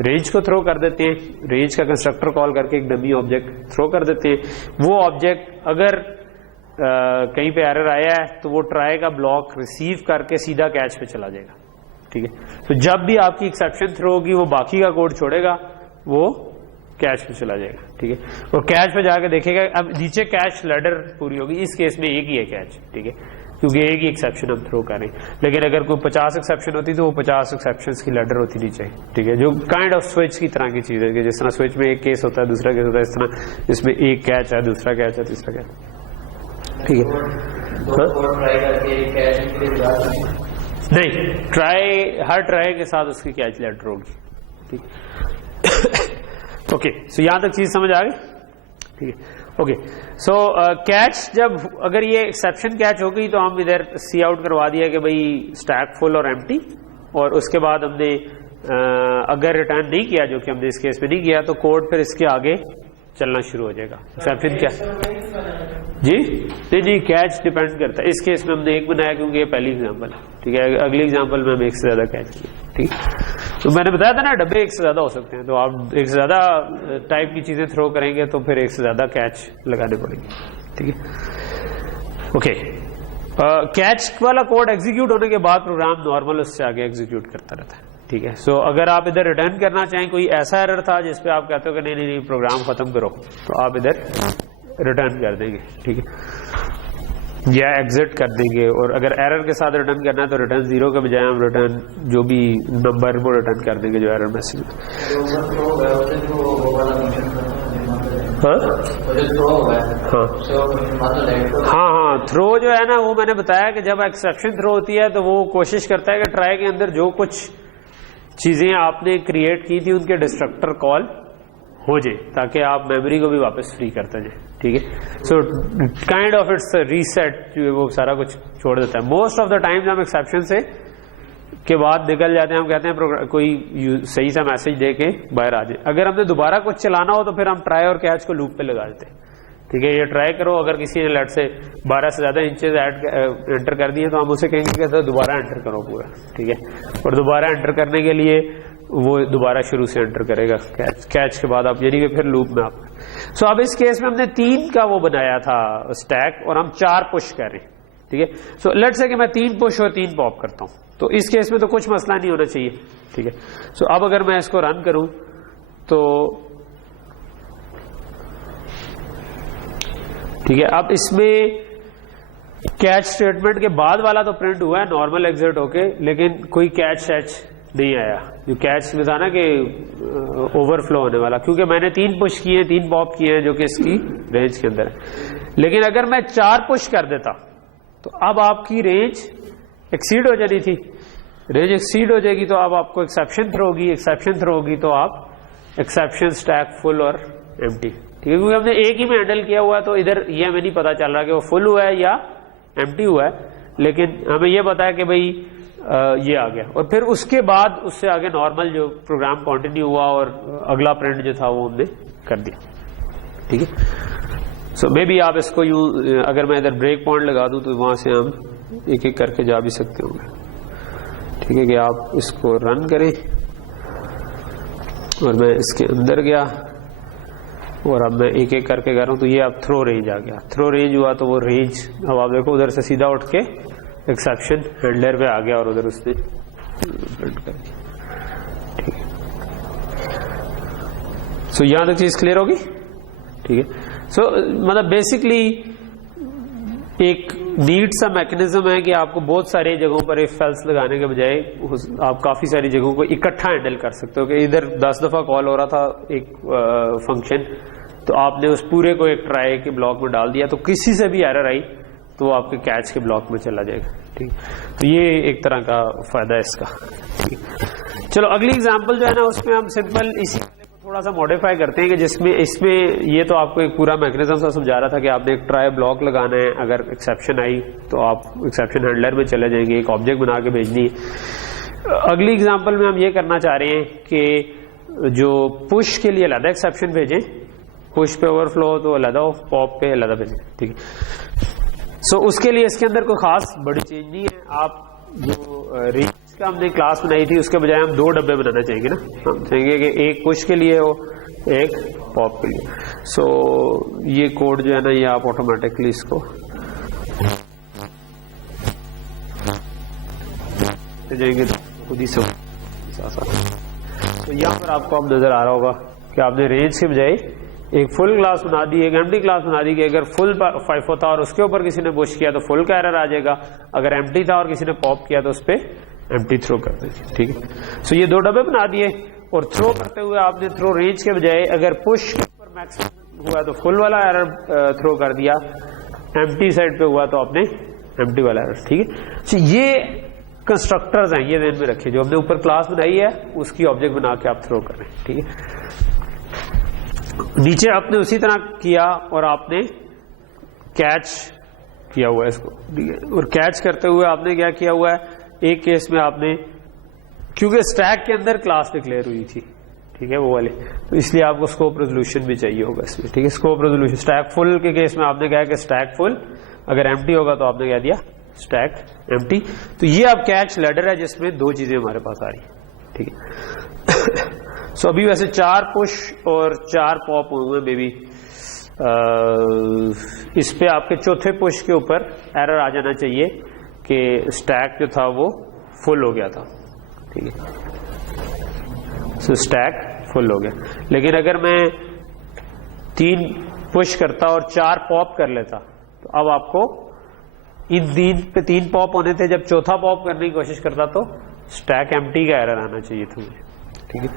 رینج کو تھرو کر دیتے ہیں, رینج کا کنسٹرکٹر کال کر کے ایک ڈمی آبجیکٹ تھرو کر دیتے ہیں. وہ آبجیکٹ اگر کہیں پہ ایرر آیا ہے تو وہ ٹرائی کا بلاک ریسیو کر کے سیدھا کیچ پہ چلا جائے گا, ٹھیک ہے. تو جب بھی آپ کی ایکسیپشن تھرو ہوگی وہ باقی کا کوڈ چھوڑے گا, وہ کیچ پہ چلا جائے گا, ٹھیک ہے. اور کیچ پہ جا کے دیکھے گا, اب نیچے کیچ لیڈر پوری ہوگی, اس کیس میں ایک ہی ہے کیچ, ٹھیک ہے, کیونکہ ایک ہی ایکسیپشن ہم تھرو کریں. لیکن اگر کوئی 50 ایکسیپشن ہوتی تو وہ 50 ایکسیپشنز کی لیڈر ہوتی نہیں چاہیے, ٹھیک ہے, جو کائنڈ آف سوئچ کی طرح کی چیز ہے, کہ جس طرح سوئچ میں ایک کیس ہوتا ہے دوسرا کیس ہوتا ہے, اس طرح اس میں ایک کیچ ہے دوسرا کیچ ہے تیسرا کیچ, ٹھیک ہے. نہیں, ٹرائی ہر ٹرائی کے ساتھ اس کی کیچ لیڈر ہوگی, ٹھیک. اوکے, سو یہاں تک چیز سمجھ آ گئی, ٹھیک ہے. اوکے, سو کیچ جب اگر یہ ایکسیپشن کیچ ہو گئی تو ہم ادھر سی آؤٹ کروا دیا کہ بھائی اسٹیک فل اور ایمٹی, اور اس کے بعد ہم نے اگر ریٹرن نہیں کیا, جو کہ ہم نے اس کیس میں نہیں کیا, تو کوڈ پھر اس کے آگے چلنا شروع ہو جائے گا. ایکسیپشن کیا جی نہیں جی, کیچ ڈیپینڈ کرتا ہے. اس کیس میں ہم نے ایک بنایا کیونکہ یہ پہلی ایگزامپل ہے, ٹھیک ہے. اگلی ایگزامپل میں ہم ایک سے زیادہ کیچ کیا, ٹھیک. تو میں نے بتایا تھا نا ڈبے ایک سے زیادہ ہو سکتے ہیں, تو آپ ایک سے زیادہ ٹائپ کی چیزیں تھرو کریں گے تو پھر ایک سے زیادہ کیچ لگانے پڑیں گے, ٹھیک ہے. اوکے, کیچ والا کوڈ ایگزیکیوٹ ہونے کے بعد پروگرام نارمل اس سے آگے ایگزیکیوٹ کرتا رہتا ہے, ٹھیک ہے. سو اگر آپ ادھر ریٹرن کرنا چاہیں, کوئی ایسا ایرر تھا جس پہ آپ کہتے ہو کہ نہیں پروگرام ختم کرو, تو آپ ادھر ریٹرن کر دیں گے, ٹھیک ہے, یا ایگزٹ کر دیں گے. اور اگر ایرر کے ساتھ ریٹرن کرنا ہے تو ریٹرن 0 کے بجائے ہم ریٹرن جو بھی نمبر وہ ریٹرن کر دیں گے جو ایرر میسج. ہاں, تھرو جو ہے نا, وہ میں نے بتایا کہ جب ایکسیپشن تھرو ہوتی ہے تو وہ کوشش کرتا ہے کہ ٹرائی کے اندر جو کچھ چیزیں آپ نے کریٹ کی تھی ان کے ڈسٹرکٹر کال ہو جائے, تاکہ آپ میموری کو بھی واپس فری کرتے جائیں, ٹھیک ہے. So kind of it's reset, جو وہ سارا کچھ چھوڑ دیتا ہے. موسٹ آف دا ٹائم ہم ایکسیپشن سے کے بعد نکل جاتے ہیں, ہم کہتے ہیں کوئی صحیح سا میسج دے کے باہر آ جائے. اگر ہم نے دوبارہ کچھ چلانا ہو تو پھر ہم ٹرائی اور کیچ کو لوپ پہ لگا دیتے ہیں, ٹھیک ہے. یہ ٹرائی کرو, اگر کسی نے لیٹ سے 12 سے زیادہ انچز انٹر کر دیے تو ہم اسے کہیں گے کہ دوبارہ انٹر کرو پورا, ٹھیک ہے. اور دوبارہ انٹر کرنے کے لیے وہ دوبارہ شروع سے انٹر کرے گا کیچ کے بعد آپ, یعنی کہ پھر لوپ میں آپ. سو اب اس کیس میں ہم نے 3 کا وہ بنایا تھا اسٹیک, اور ہم 4 پش کر رہے ہیں, ٹھیک ہے. سو لیٹ سے کہ میں 3 پش اور 3 پاپ کرتا ہوں, تو اس کیس میں تو کچھ مسئلہ نہیں ہونا چاہیے, ٹھیک ہے. سو اب اگر میں اس کو رن کروں تو ٹھیک ہے, اب اس میں کیچ اسٹیٹمنٹ کے بعد والا تو پرنٹ ہوا ہے نارمل ایگزٹ ہو کے, لیکن کوئی کیچ سیچ نہیں آیا. جو کیچ میں تھا نا کہ اوور فلو ہونے والا, کیونکہ میں نے 3 پش کیے, 3 پاپ کیے ہیں جو کہ اس کی رینج کے اندر ہے. لیکن اگر میں 4 پش کر دیتا تو اب آپ کی رینج ایکسیڈ ہو جانی تھی. رینج ایکسیڈ ہو جائے گی تو اب آپ کو ایکسیپشن تھرو ہوگی, ایکسیپشن تھرو ہوگی تو آپ ایکسیپشن اسٹیک فل اور ایمٹی, ٹھیک ہے. کیونکہ ہم نے ایک ہی میں ہینڈل کیا ہوا ہے تو ادھر یہ ہمیں نہیں پتا چل رہا کہ وہ فل ہوا ہے یا ایمٹی ہوا ہے, لیکن ہمیں یہ پتا ہے کہ بھائی یہ آ گیا. اور پھر اس کے بعد اس سے آگے نارمل جو پروگرام کنٹینیو ہوا اور اگلا پرنٹ جو تھا وہ ہم نے کر دیا, ٹھیک ہے. سو مے بی آپ اس کو یوں, اگر میں ادھر بریک پوائنٹ لگا دوں تو وہاں سے ہم ایک ایک کر کے جا بھی سکتے ہوں گے, ٹھیک ہے. کہ آپ اس کو رن کریں, اور میں اس کے اندر گیا اور اب میں ایک ایک کر کے کر رہا ہوں, تو یہ اب تھرو رینج آ گیا. تھرو رینج ہوا تو وہ رینج اب آپ دیکھو ادھر سے سیدھا اٹھ کے ایکسیپشن ہینڈلر پہ آ گیا اور ادھر اس نے پرنٹ کر دیا, ٹھیک ہے. سو یہاں تک چیز کلیئر ہوگی, ٹھیک ہے. سو مطلب بیسکلی ایک نیٹ سا میکنزم ہے کہ آپ کو بہت ساری جگہوں پر ایف ایلس لگانے کے بجائے آپ کافی ساری جگہوں کو اکٹھا ہینڈل کر سکتے ہو. کہ ادھر 10 دفعہ کال ہو رہا تھا ایک فنکشن, تو آپ نے اس پورے کو ایک ٹرائی کے بلاک میں ڈال دیا, تو کسی سے بھی ایرر آئی تو وہ آپ کے کیچ کے بلاک میں چلا جائے گا, ٹھیک. تو یہ ایک طرح کا فائدہ ہے اس کا, ٹھیک. چلو اگلی اگزامپل جو ہے نا اس میں ہم سمپل اسی کو تھوڑا سا ماڈیفائی کرتے ہیں, کہ جس میں اس میں یہ تو آپ کو ایک پورا میکنزم سا سمجھا رہا تھا کہ آپ نے ایک ٹرائی بلاک لگانا ہے, اگر ایکسیپشن آئی تو آپ ایکسیپشن ہینڈلر میں چلے جائیں گے, ایک آبجیکٹ بنا کے بھیجنی ہے. اگلی اگزامپل میں ہم یہ کرنا چاہ رہے ہیں کہ جو پش کے لیے علیحدہ ایکسیپشن بھیجیں, پش پہ اوور فلو تو علیحدہ ہو, پاپ پہ علیحدہ بھیجیں, ٹھیک ہے. سو اس کے لیے اس کے اندر کوئی خاص بڑی چینج نہیں ہے. آپ جو رینج ہم نے کلاس بنائی تھی اس کے بجائے ہم 2 ڈبے بنانا چاہیں گے نا. ہم چاہیں گے کہ ایک پش کے لیے ہو ایک پاپ کے لیے. سو یہ کوڈ جو ہے نا یہ آپ آٹومیٹکلی اس کو جائیں گے خود ہی سے. تو یہاں پر آپ کو اب نظر آ رہا ہوگا کہ آپ نے رینج کے بجائے ایک فل کلاس بنا دی, ایک ایمٹی کلاس بنا دی کہ اگر فل 5 ہوتا اور اس کے اوپر کسی نے پش کیا تو فل کا ایرر آ جائے گا, اگر ایمٹی تھا اور کسی نے پاپ کیا تو اس پہ ایمٹی تھرو کر دیں گے. ٹھیک ہے. سو یہ 2 ڈبے بنا دیے اور تھرو کرتے ہوئے آپ نے تھرو رینج کے بجائے اگر پش پر میکسیمم ہوا تو فل والا ایرر تھرو کر دیا, ایمٹی سائڈ پہ ہوا تو آپ نے ایمٹی والا ایرر. ٹھیک ہے. سو یہ کنسٹرکٹرز ہیں, یہ ذہن میں رکھیے, جو ہم نے اوپر کلاس بنائی ہے اس کی آبجیکٹ بنا کے آپ تھرو کریں. ٹھیک ہے. نیچے آپ نے اسی طرح کیا اور آپ نے کیچ کیا ہوا ہے اس کو, اور کیچ کرتے ہوئے آپ نے کیا کیا ہوا ہے, ایک کیس میں آپ نے کیونکہ اسٹیک کے اندر کلاس ڈکلیئر ہوئی تھی, ٹھیک ہے, وہ والے, تو اس لیے آپ کو اسکوپ ریزولوشن بھی چاہیے ہوگا اس میں. ٹھیک ہے. اسکوپ ریزولوشن اسٹیک فل کے کیس میں آپ نے کہا کہ اسٹیک فل, اگر ایمٹی ہوگا تو آپ نے کہہ دیا اسٹیک ایمٹی. تو یہ اب کیچ لیڈر ہے جس میں 2 چیزیں ہمارے پاس آ رہی ہیں. ٹھیک ہے. سو ابھی ویسے 4 پش اور 4 پاپ ہوئے مے بی, اس پہ آپ کے چوتھے پش کے اوپر ایرر آ جانا چاہیے کہ اسٹیک جو تھا وہ فل ہو گیا تھا. ٹھیک ہے. سو اسٹیک فل ہو گیا. لیکن اگر میں 3 پش کرتا اور 4 پاپ کر لیتا تو اب آپ کو ان 3 پاپ ہونے تھے, جب چوتھا پاپ کرنے کی کوشش کرتا تو اسٹیک ایمٹی کا ایرر آنا چاہیے تھا مجھے. ٹھیک ہے.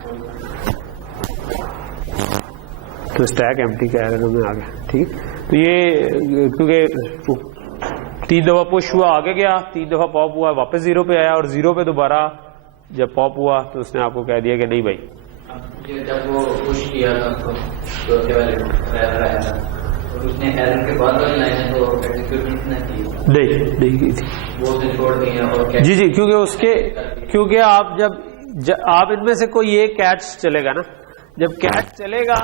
تو اسٹیک ایمٹی کا ایرر میں آ گیا. ٹھیک ہے. تو یہ کیونکہ 3 دفعہ پش ہوا آگے گیا, 3 دفعہ پاپ ہوا واپس 0 پہ آیا, اور 0 پہ دوبارہ جب پاپ ہوا تو اس نے آپ کو کہہ دیا کہ نہیں بھائی, جب وہ پش کیا تھا تو چوتھے والے ایرر آیا تھا اور اس نے ایرر کے بعد والی لائن کو ایگزیکیوٹ نہیں کی تھی, وہ سے چھوڑ دی ہیں. اور جی کیونکہ اس کے کیونکہ آپ جب آپ ان میں سے کوئی ایک کیچ چلے گا نا, جب کیچ چلے گا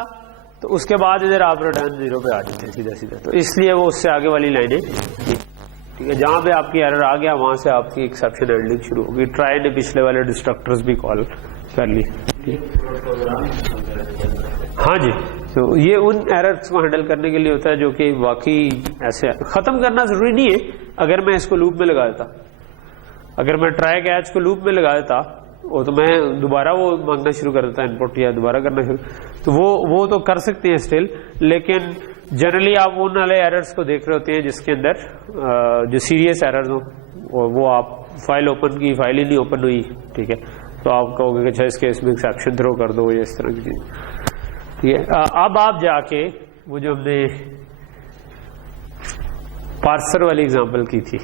تو اس کے بعد ادھر آپ ریٹرن 0 پہ آ جاتے ہیں سیدھا, تو اس لیے وہ اس سے آگے والی لائنیں. ٹھیک ہے. جہاں پہ آپ کی ایرر آ گیا وہاں سے آپ کی ایکسیپشن ہینڈلنگ شروع ہوگی. ٹرائی نے پچھلے والے ڈسٹرکٹرز بھی کال کر لی. ہاں جی. تو یہ ان ایررز کو ہینڈل کرنے کے لیے ہوتا ہے جو کہ واقعی ایسے ختم کرنا ضروری نہیں ہے. اگر میں اس کو لوپ میں لگا دیتا, اگر میں ٹرائی کیچ کو لوپ میں لگا دیتا تو میں دوبارہ وہ مانگنا شروع کر دیتا ان پٹ یا دوبارہ کرنا شروع, تو وہ تو کر سکتے ہیں اسٹل, لیکن جنرلی آپ ان والے ایررز کو دیکھ رہے ہوتے ہیں جس کے اندر جو سیریس ایررز ہوں, وہ آپ فائل اوپن کی, فائل ہی نہیں اوپن ہوئی. ٹھیک ہے. تو آپ کہو گے کہ اچھا اس کیس میں ایکسیپشن تھرو کر دو یا اس طرح کی چیز. ٹھیک ہے. اب آپ جا کے وہ جو ہم نے پارسر والی اگزامپل کی تھی,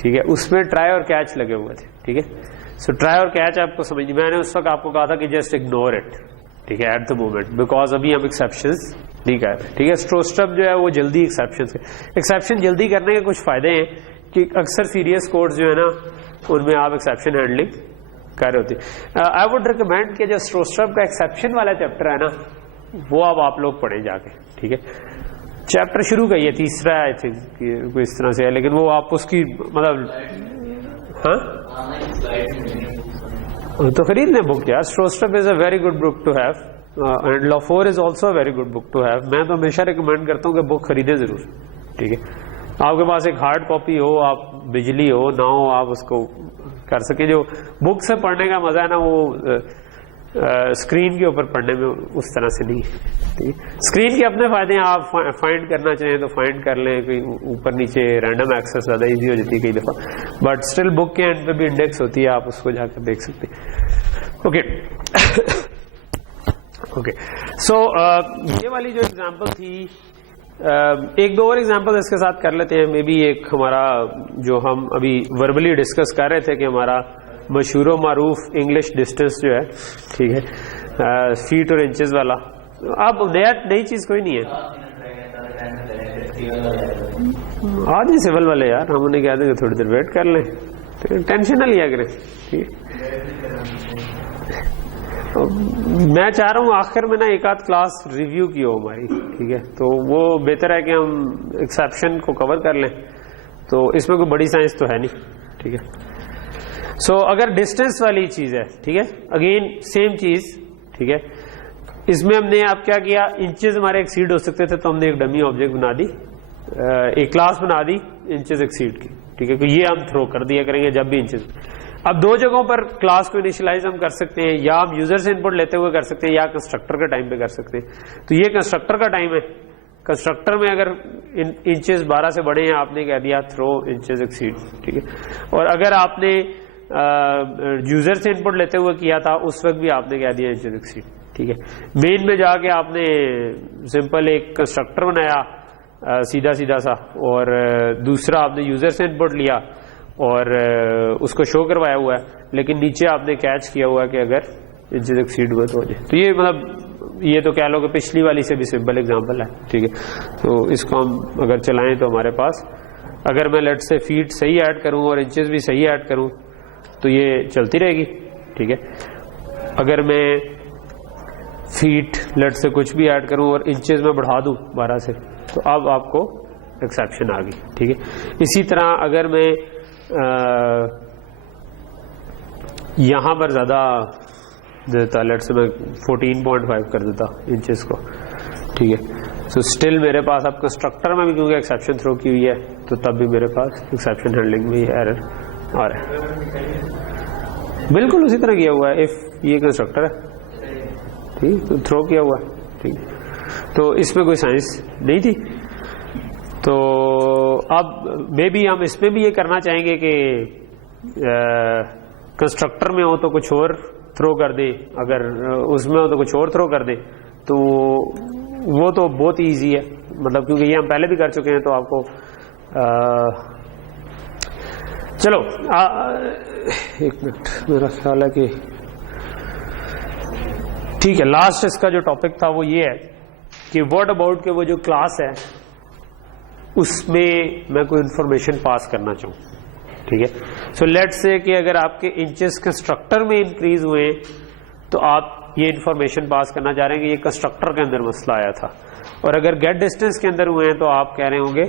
ٹھیک ہے, اس میں ٹرائی اور کیچ لگے ہوئے تھے. ٹھیک ہے. سو ٹرائی اور کیچ آپ کو سمجھ, میں نے اس وقت آپ کو کہا تھا کہ جسٹ اگنور اٹ. ٹھیک ہے. ایٹ دا مومنٹ, بیکاز ابھی ہم ایکسیپشنز نہیں کر رہے. ٹھیک ہے. اسٹروسٹب جو ہے وہ جلدی ایکسیپشن جلدی کرنے کے کچھ فائدے ہیں کہ اکثر سیریس کوڈز جو ہے نا ان میں آپ ایکسیپشن ہینڈلنگ کر رہے ہوتے. آئی وڈ ریکمینڈ کہ جو اسٹروسٹب کا ایکسیپشن والا چیپٹر ہے نا وہ اب آپ لوگ پڑھیں جا کے. ٹھیک ہے. چیپٹر شروع کا یہ تیسرا آئی تھنک کوئی اس طرح سے ہے, لیکن وہ آپ اس کی مطلب ہاں تو خرید لیں بک یار. Stroustrup is a very good book to have and لا 4 is also a very good book to have. میں تو ہمیشہ ریکمینڈ کرتا ہوں کہ بک خریدیں ضرور. ٹھیک ہے. آپ کے پاس ایک ہارڈ کاپی ہو, آپ بجلی ہو نہ ہو, آپ اس کو کر سکیں. جو بک سے پڑھنے کا مزہ ہے نا وہ اسکرین کے اوپر پڑھنے میں اس طرح سے نہیں. اسکرین کے اپنے فائدے ہیں, آپ فائنڈ کرنا چاہیں تو فائنڈ کر لیں, کوئی اوپر نیچے رینڈم ایکسس زیادہ ایزی ہو جاتی ہے کئی دفعہ, بٹ اسٹل بک کے اینڈ پہ بھی انڈیکس ہوتی ہے, آپ اس کو جا کر دیکھ سکتے ہیں. Okay okay. سو یہ والی جو ایگزامپل تھی, ایک دو اور ایگزامپل اس کے ساتھ کر لیتے ہیں. مے بی ایک ہمارا جو ہم ابھی وربلی ڈسکس کر رہے تھے کہ ہمارا مشہور و معروف انگلش ڈسٹینس جو ہے, ٹھیک ہے, فیٹ اور انچز والا, اب نئی چیز کوئی نہیں ہے. آج ہی سول والے یار, ہم انہیں کہہ دیں کہ تھوڑی دیر ویٹ کر لیں, ٹینشن نہ لیا کریں. ٹھیک ہے. میں چاہ رہا ہوں آخر میں نا ایک آدھ کلاس ریویو کی ہو ہماری. ٹھیک ہے. تو وہ بہتر ہے کہ ہم ایکسیپشن کو کور کر لیں, تو اس میں کوئی بڑی سائنس تو ہے نہیں. ٹھیک ہے. سو اگر ڈسٹینس والی چیز ہے، ٹھیک ہے، اگین سیم چیز، ٹھیک ہے، اس میں ہم نے اب کیا کیا، انچز ہمارے ایکسیڈ ہو سکتے تھے تو ہم نے ایک ڈمی آبجیکٹ بنا دی، ایک کلاس بنا دی انچز ایکسیڈ کی، ٹھیک ہے، یہ ہم تھرو کر دیا کریں گے جب بھی انچز. اب دو جگہوں پر کلاس کو انیشلائز ہم کر سکتے ہیں، یا ہم یوزر سے انپٹ لیتے ہوئے کر سکتے ہیں، یا کنسٹرکٹر کے ٹائم پہ کر سکتے ہیں. تو یہ کنسٹرکٹر کا ٹائم ہے. کنسٹرکٹر میں اگر انچز 12 سے بڑے ہیں آپ نے کہہ دیا تھرو انچز ایکسیڈ، ٹھیک ہے. اور اگر آپ نے یوزر سے انپٹ لیتے ہوئے کیا تھا اس وقت بھی آپ نے کہہ دیا انچز ایکسیڈ، ٹھیک ہے. مین میں جا کے آپ نے سمپل ایک کنسٹرکٹر بنایا سیدھا سیدھا سا، اور دوسرا آپ نے یوزر سے انپٹ لیا اور اس کو شو کروایا ہوا ہے، لیکن نیچے آپ نے کیچ کیا ہوا ہے کہ اگر انچز ایکسیڈ ہوا تو ہو جائے. تو یہ مطلب یہ تو کہہ لو کہ پچھلی والی سے بھی سمپل ایگزامپل ہے، ٹھیک ہے. تو اس کو ہم اگر چلائیں تو ہمارے پاس اگر میں لیٹ سے فیٹ صحیح ایڈ کروں اور انچز بھی صحیح ایڈ کروں تو یہ چلتی رہے گی، ٹھیک ہے. اگر میں فیٹ لیٹ سے کچھ بھی ایڈ کروں اور انچز میں بڑھا دوں 12 سے تو اب آپ کو ایکسیپشن آ گئی، ٹھیک ہے. اسی طرح اگر میں یہاں پر زیادہ دیتا، لیٹ سے میں 14.5 کر دیتا انچز کو، ٹھیک ہے. سو اسٹل میرے پاس اب کنسٹرکٹر میں بھی کیونکہ ایکسیپشن تھرو کی ہوئی ہے تو تب بھی میرے پاس ایکسیپشن ہینڈلنگ میں ایرر آ رہا ہے. بالکل اسی طرح کیا ہوا ہے. اف یہ کنسٹرکٹر ہے، ٹھیک، تھرو کیا ہوا ہے، ٹھیک. تو اس میں کوئی سائنس نہیں تھی. تو اب مے بی ہم اس میں بھی یہ کرنا چاہیں گے کہ کنسٹرکٹر میں ہو تو کچھ اور تھرو کر دے، اگر اس میں ہو تو کچھ اور تھرو کر دے. تو وہ تو بہت ایزی ہے، مطلب کیونکہ یہ ہم پہلے بھی کر چکے ہیں. تو آپ کو چلو ایک منٹ، میرا خیال ہے کہ ٹھیک ہے. لاسٹ اس کا جو ٹاپک تھا وہ یہ ہے کہ واٹ اباؤٹ کہ وہ جو کلاس ہے اس میں کوئی انفارمیشن پاس کرنا چاہوں، ٹھیک ہے. سو لیٹ سے کہ اگر آپ کے انچز کنسٹرکٹر میں انکریز ہوئے تو آپ یہ انفارمیشن پاس کرنا چاہ رہے ہیں کہ یہ کنسٹرکٹر کے اندر مسئلہ آیا تھا، اور اگر گیٹ ڈسٹینس کے اندر ہوئے ہیں تو آپ کہہ رہے ہوں گے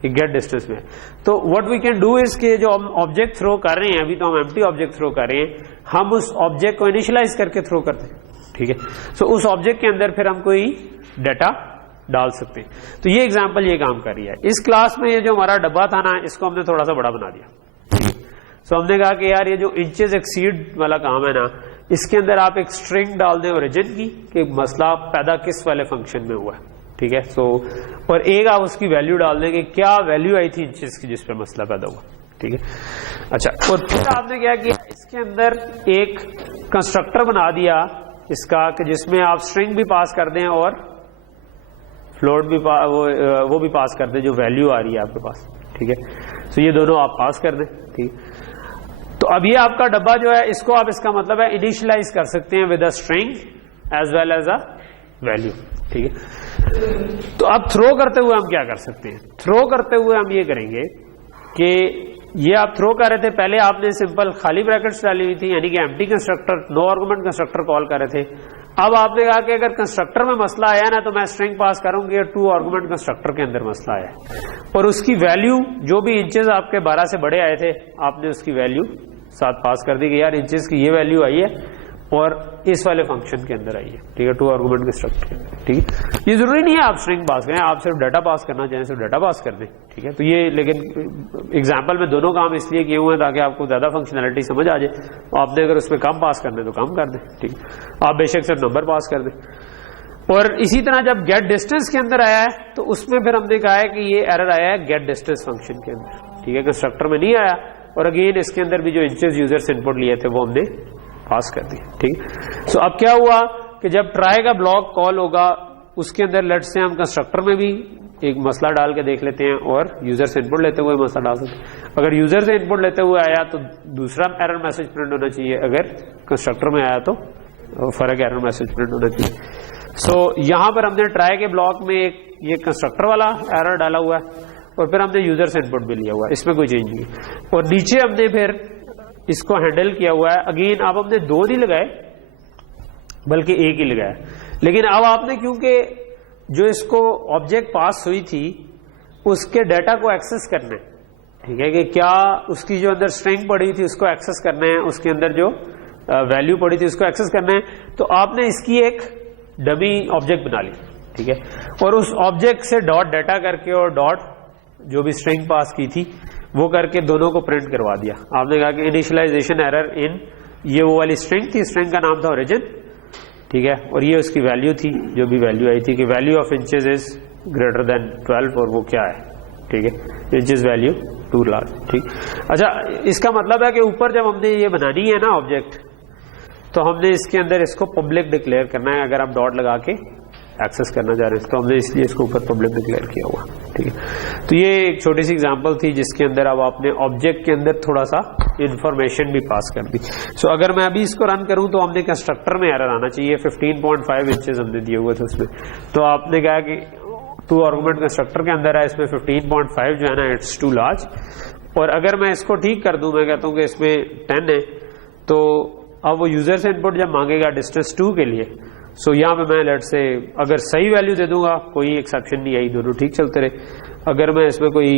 کہ گیٹ ڈسٹینس میں. تو what we can do is کہ جو ہم آبجیکٹ تھرو کر رہے ہیں، ابھی تو ہم ایمٹی آبجیکٹ تھرو کر رہے ہیں، ہم اس آبجیکٹ کو انیشلائز کر کے تھرو کرتے ہیں، ٹھیک ہے. سو اس آبجیکٹ کے اندر پھر ہم کوئی ڈیٹا ڈال سکتے ہیں. تو یہ ایگزامپل یہ کام کر رہی ہے. اس کلاس میں یہ جو ہمارا ڈبا تھا نا، اس کو ہم نے تھوڑا سا بڑا بنا دیا. سو ہم نے کہا کہ یار یہ جو انچز ایکسیڈ والا کام ہے نا، اس کے اندر آپ ایک اسٹرنگ ڈال دیں اوریجن کی کہ مسئلہ پیدا کس والے فنکشن میں ہوا ہے، ٹھیک ہے. سو اور ایک آپ اس کی ویلیو ڈال دیں کہ کیا ویلیو آئی تھی انچز کی جس پہ مسئلہ پیدا ہوا، ٹھیک ہے. اچھا، اور پھر آپ نے کیا کیا، اس کے اندر ایک کنسٹرکٹر بنا دیا اس کا کہ جس میں آپ اسٹرنگ بھی پاس کر دیں اور فلوٹ بھی وہ بھی پاس کر دیں جو ویلیو آ رہی ہے آپ کے پاس، ٹھیک ہے. سو یہ دونوں آپ پاس کر دیں، ٹھیک. تو اب یہ آپ کا ڈبا جو ہے اس کو آپ اس کا مطلب ہے انیشلائز کر سکتے ہیں with a string as well as a value, ٹھیک ہے. تو اب تھرو کرتے ہوئے ہم کیا کر سکتے ہیں، تھرو کرتے ہوئے ہم یہ کریں گے کہ یہ آپ تھرو کر رہے تھے، پہلے آپ نے سمپل خالی بریکٹس ڈالی ہوئی تھی، یعنی کہ ایمٹی کنسٹرکٹر، نو آرگومنٹ کنسٹرکٹر کال کر رہے تھے. اب آپ نے کہا کہ اگر کنسٹرکٹر میں مسئلہ آیا نا تو میں اسٹرنگ پاس کروں گی، اور 2 آرگومنٹ کنسٹرکٹر کے اندر مسئلہ آیا اور اس کی ویلیو جو بھی انچز آپ کے 12 سے بڑے آئے تھے آپ نے اس کی ویلیو ساتھ پاس کر دی کہ یار انچز کی یہ ویلیو آئی ہے اور اس والے فنکشن کے اندر آئی ہے، ٹھیک ہے، 2 آرگومنٹ کنسٹرکٹر کے اندر، ٹھیک ہے. یہ ضروری نہیں ہے آپ اسٹرنگ پاس کریں، آپ صرف ڈیٹا پاس کرنا چاہیں صرف ڈیٹا پاس کر دیں، ٹھیک ہے. تو یہ لیکن ایگزامپل میں دونوں کام اس لیے کیے ہوئے ہیں تاکہ آپ کو زیادہ فنکشنلٹی سمجھ آ جائے. آپ نے اگر اس میں کم پاس کرنے تو کم کر دیں، ٹھیک ہے. آپ بے شک صرف نمبر پاس کر دیں. اور اسی طرح جب گیٹ ڈسٹینس کے اندر آیا ہے تو اس میں پھر ہم نے کہا ہے کہ یہ ایرر آیا ہے گیٹ ڈسٹینس فنکشن کے اندر، ٹھیک ہے، کنسٹرکٹر میں نہیں آیا. اور اگین اس کے اندر بھی جو انچز یوزر سے انپٹ لیے تھے وہ ہم نے پاس کر دی، ٹھیک. سو اب کیا ہوا کہ جب ٹرائی کا بلاک کال ہوگا اس کے اندر لیٹ سے ہم کنسٹرکٹر میں بھی ایک مسئلہ ڈال کے دیکھ لیتے ہیں اور یوزر سے انپٹ لیتے ہوئے مسئلہ ڈال سکتے ہیں. اگر یوزر سے انپٹ لیتے ہوئے آیا تو دوسرا ایرر میسج پرنٹ ہونا چاہیے، اگر کنسٹرکٹر میں آیا تو فرق ایرر میسج پرنٹ ہونا چاہیے. سو یہاں پر ہم نے ٹرائی کے بلاک میں ایک یہ کنسٹرکٹر والا ایرر ڈالا ہوا ہے اور پھر ہم نے یوزر سے انپٹ بھی لیا ہوا ہے، اس میں کوئی چینج نہیں. اور نیچے ہم نے پھر اس کو ہینڈل کیا ہوا ہے. اگین اب ہم نے 2 نہیں لگائے بلکہ 1 ہی لگایا. لیکن اب آپ نے کیونکہ جو اس کو آبجیکٹ پاس ہوئی تھی اس کے ڈیٹا کو ایکسس کرنا ہے، ٹھیک ہے, کہ کیا اس کی جو اندر اسٹرنگ پڑی تھی اس کو ایکسس کرنا ہے, اس کے اندر جو ویلیو پڑی تھی اس کو ایکسس کرنا ہے. تو آپ نے اس کی ایک ڈمی آبجیکٹ بنا لی, ٹھیک ہے, اور اس آبجیکٹ سے ڈاٹ ڈیٹا کر کے اور ڈاٹ جو بھی اسٹرنگ پاس کی تھی وہ کر کے دونوں کو پرنٹ کروا دیا. آپ نے کہا کہ انیشلائزیشن ایرر ان, یہ وہ والی اسٹرنگ تھی, اسٹرنگ کا نام تھا اوریجن, ٹھیک ہے, اور یہ اس کی ویلیو تھی جو بھی ویلیو آئی تھی کہ value of inches is greater than 12, اور وہ کیا ہے, ٹھیک ہے, انچز ویلیو 2 لارج, ٹھیک. اچھا, اس کا مطلب ہے کہ اوپر جب ہم نے یہ بنانی ہے نا آبجیکٹ, تو ہم نے اس کے اندر اس کو پبلک ڈکلیئر کرنا ہے. اگر آپ ڈاٹ لگا کے ایکسس کرنا چاہ رہے ہیں تو ہم نے اس لیے اس کو اوپر پبلک ڈکلیئر کیا ہوا, ٹھیک ہے. تو یہ ایک چھوٹی سی ایگزامپل تھی جس کے اندر اب آپ نے آبجیکٹ کے اندر تھوڑا سا انفارمیشن بھی پاس کر دی. سو اگر میں ابھی اس کو رن کروں تو ہم نے کنسٹرکٹر میں ایرر آنا چاہیے, 15.5 انچز ہم نے دیے ہوئے تھے اس میں, تو آپ نے کہا کہ 2 آرگومنٹ کنسٹرکٹر کے اندر ہے, اس میں 15.5 جو ہے نا اٹس ٹو لارج. اور اگر میں اس کو ٹھیک کر دوں, میں کہتا ہوں کہ اس میں 10 ہے, تو اب وہ یوزر سے انپٹ جب مانگے گا ڈسٹینس 2 کے لیے, سو یہاں پہ میں لیٹ سے اگر صحیح ویلیو دے دوں گا, کوئی ایکسیپشن نہیں آئی, دونوں ٹھیک چلتے رہے. اگر میں اس میں کوئی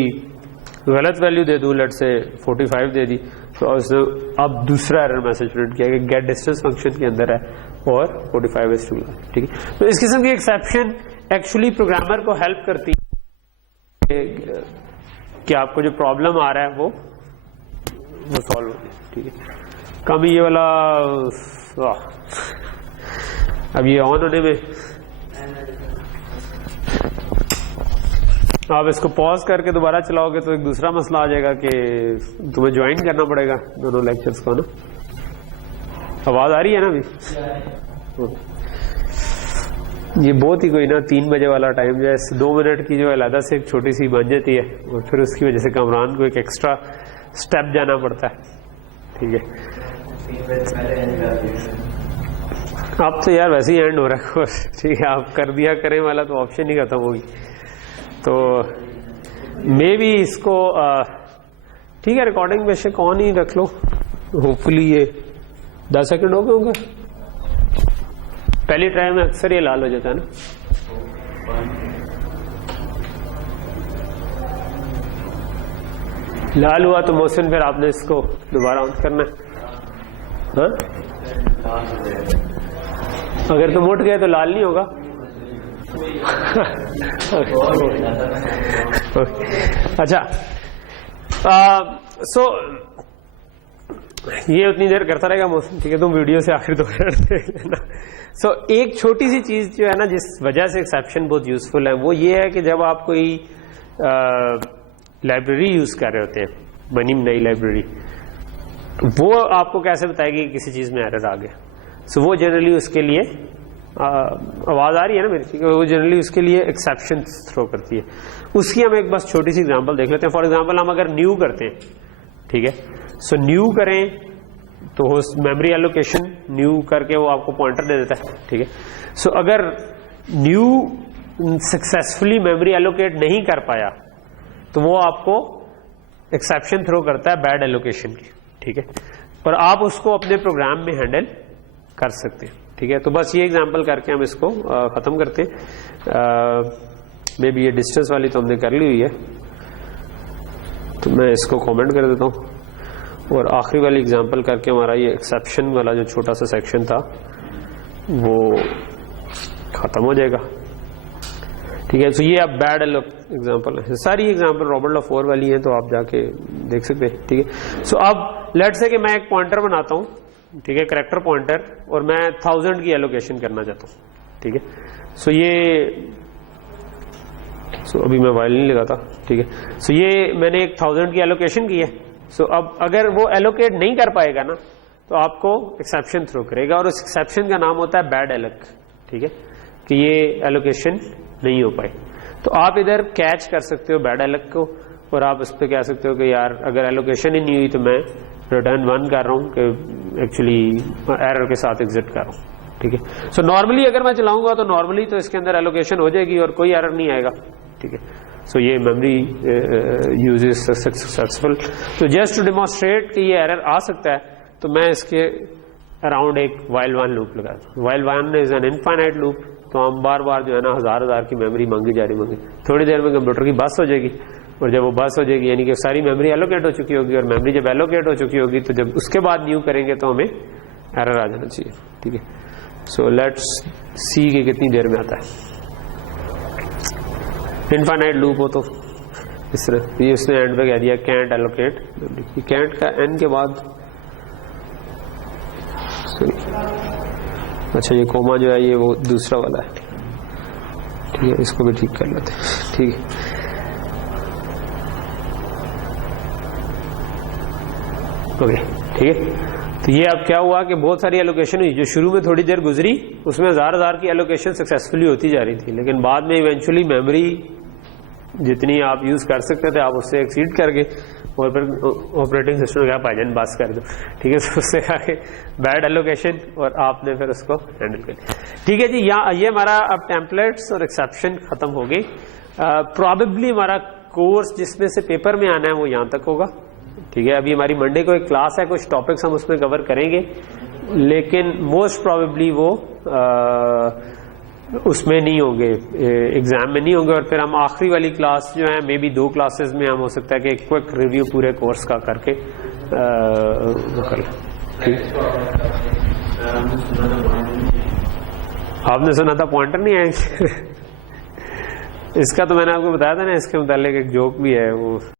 غلط ویلیو دے دوں, لیٹ سے 45 دے دی, تو اس نے اب دوسرا ایرر میسج پرنٹ کیا کہ گیٹ ڈسٹینس فنکشن کے اندر ہے اور 45 is too large, ٹھیک ہے. تو اس قسم کی ایکسیپشن ایکچولی پروگرامر کو ہیلپ کرتی ہے کہ آپ کو جو پرابلم آ رہا ہے وہ سالو ہو جائے, ٹھیک ہے. کم یہ والا اب یہ آن ہونے میں آپ اس کو پاز کر کے دوبارہ چلاؤ گے تو ایک دوسرا مسئلہ آ جائے گا کہ تمہیں جوائن کرنا پڑے گا دونوں لیکچرز کو نا. آواز آ رہی ہے نا ابھی؟ یہ بہت ہی کوئی نا 3 بجے والا ٹائم جو ہے 2 منٹ کی جو علیحدہ سے ایک چھوٹی سی بن جاتی ہے, اور پھر اس کی وجہ سے کامران کو ایک ایکسٹرا اسٹیپ جانا پڑتا ہے, ٹھیک ہے. اب تو یار ویسے ہی اینڈ ہو رہا ہے, ٹھیک ہے, آپ کر دیا کریں والا تو آپشن ہی ختم ہوگی. تو میں بھی اس کو ٹھیک ہے ریکارڈنگ میں سے کون ہی رکھ لو, ہوپ فلی یہ 10 سیکنڈ ہو گئے ہوں گے. پہلی ٹرائی میں اکثر یہ لال ہو جاتا ہے نا. لال ہوا تو محسن پھر آپ نے اس کو دوبارہ آن کرنا ہے. ہاں اگر تم اٹھ گئے تو لال نہیں ہوگا. اچھا, سو یہ اتنی دیر کرتا رہے گا موسم, ٹھیک ہے, تم ویڈیو سے آخر تو دیکھ لینا. سو ایک چھوٹی سی چیز جو ہے نا جس وجہ سے ایکسیپشن بہت یوزفل ہے وہ یہ ہے کہ جب آپ کوئی لائبریری یوز کر رہے ہوتے ہیں, بنی نئی لائبریری, وہ آپ کو کیسے بتائے گی کہ کسی چیز میں ایرر آ گیا. سو وہ جنرلی اس کے لیے آواز آ رہی ہے نا میری, ٹھیک ہے, وہ جنرلی اس کے لیے ایکسیپشن تھرو کرتی ہے. اس کی ہم ایک بس چھوٹی سی ایگزامپل دیکھ لیتے ہیں. فار ایگزامپل ہم اگر نیو کرتے ہیں, ٹھیک ہے, سو نیو کریں تو میموری ایلوکیشن نیو کر کے وہ آپ کو پوائنٹر دے دیتا ہے, ٹھیک ہے. سو اگر نیو سکسیسفلی میموری ایلوکیٹ نہیں کر پایا تو وہ آپ کو ایکسیپشن تھرو کرتا ہے بیڈ ایلوکیشن کی, ٹھیک ہے, اور آپ اس کو اپنے پروگرام میں ہینڈل کر سکتے ہیں, ٹھیک ہے. تو بس یہ ایگزامپل کر کے ہم اس کو ختم کرتے ہیں. مے بی یہ ڈسٹینس والی تو ہم نے کر لی ہوئی ہے, تو میں اس کو کامنٹ کر دیتا ہوں, اور آخری والی ایگزامپل کر کے ہمارا یہ ایکسیپشن والا جو چھوٹا سا سیکشن تھا وہ ختم ہو جائے گا, ٹھیک ہے. تو یہ اب بیڈ ایگزامپل ہے, ساری ایگزامپل رابرٹ لا 4 والی ہیں, تو آپ جا کے دیکھ سکتے ہیں, ٹھیک ہے. سو اب لیٹ سے کہ میں ایک پوائنٹر بناتا ہوں, ٹھیک ہے, کریکٹر پوائنٹر, اور میں 1000 کی ایلوکیشن کرنا چاہتا ہوں, ٹھیک ہے. سو ابھی میں وائل نہیں لگاتا, ٹھیک ہے. سو یہ میں نے ایک 1000 کی ایلوکیشن کی ہے. سو اب اگر وہ ایلوکیٹ نہیں کر پائے گا نا تو آپ کو ایکسیپشن تھرو کرے گا, اور اس ایکسیپشن کا نام ہوتا ہے بیڈ ایلک, ٹھیک ہے, کہ یہ ایلوکیشن نہیں ہو پائی. تو آپ ادھر کیچ کر سکتے ہو بیڈ ایلک کو, اور آپ اس پہ کہہ سکتے ہو کہ یار اگر ایلوکیشن ہی نہیں ہوئی تو میں ریٹرن 1 کر رہا ہوں کہ ایکچولی ایرر کے ساتھ ایگزٹ کر رہا ہوں, ٹھیک ہے. سو نارملی اگر میں چلاؤں گا تو نارملی تو اس کے اندر ایلوکیشن ہو جائے گی اور کوئی ایرر نہیں آئے گا, ٹھیک ہے. سو یہ میموری یوز از سکسیسفل. تو جسٹ ٹو ڈیمانسٹریٹ کہ یہ ایرر آ سکتا ہے تو میں اس کے اراؤنڈ ایک وائل 1 لوپ لگا دوں. While 1 is an infinite loop, تو ہم بار بار جو ہے نا ہزار کی میموری مانگی جا رہی تھوڑی دیر میں کمپیوٹر کی بس ہو جائے گی, اور جب وہ بس ہو جائے گی یعنی کہ ساری میموری ایلوکیٹ ہو چکی ہوگی, اور میموری جب ایلوکیٹ ہو چکی ہوگی تو جب اس کے بعد نیو کریں گے تو ہمیں ایرر آ جانا چاہیے. ٹھیک ہے, سو لیٹس سی کہ کتنی دیر میں آتا ہے. انفائنائٹ لوپ ہو تو اس طرح یہ اس نے اینڈ پہ کہہ دیا کینٹ ایلوکیٹ, کینٹ کا این کے بعد اچھا یہ کوما جو ہے یہ وہ دوسرا والا ہے. ٹھیک ہے, اس کو بھی ٹھیک کر لیتے ہیں. ٹھیک ہے, اوکے ٹھیک ہے. تو یہ اب کیا ہوا کہ بہت ساری ایلوکیشن ہوئی, جو شروع میں تھوڑی دیر گزری اس میں ہزار کی ایلوکیشن سکسیسفلی ہوتی جا رہی تھی, لیکن بعد میں ایونچولی میموری جتنی آپ یوز کر سکتے تھے آپ اس سے ایکسیڈ کر گئے, اور پھر آپریٹنگ سسٹم کا بھائی بس کر دو. ٹھیک ہے, تو اس سے آگے بیڈ ایلوکیشن اور آپ نے پھر اس کو ہینڈل کر لیا. ٹھیک ہے جی, یہ ہمارا اب ٹیمپلیٹس اور ایکسیپشن ختم ہو گئی. پرابیبلی ہمارا کورس جس میں سے پیپر میں آنا ہے وہ یہاں تک ہوگا. ٹھیک ہے, ابھی ہماری منڈے کو ایک کلاس ہے, کچھ ٹاپکس ہم اس میں کور کریں گے, لیکن موسٹ پرابیبلی وہ اس میں نہیں ہوں گے, ایگزام میں نہیں ہوں گے. اور پھر ہم آخری والی کلاس جو ہے مے بی 2 کلاسز میں ہم ہو سکتا ہے کہ ایک کوئک ریویو پورے کورس کا کر کے وہ کر لیں. آپ نے سنا تھا پوائنٹر نہیں آئے اس کا تو میں نے آپ کو بتایا تھا نا, اس کے متعلق ایک جوک بھی ہے وہ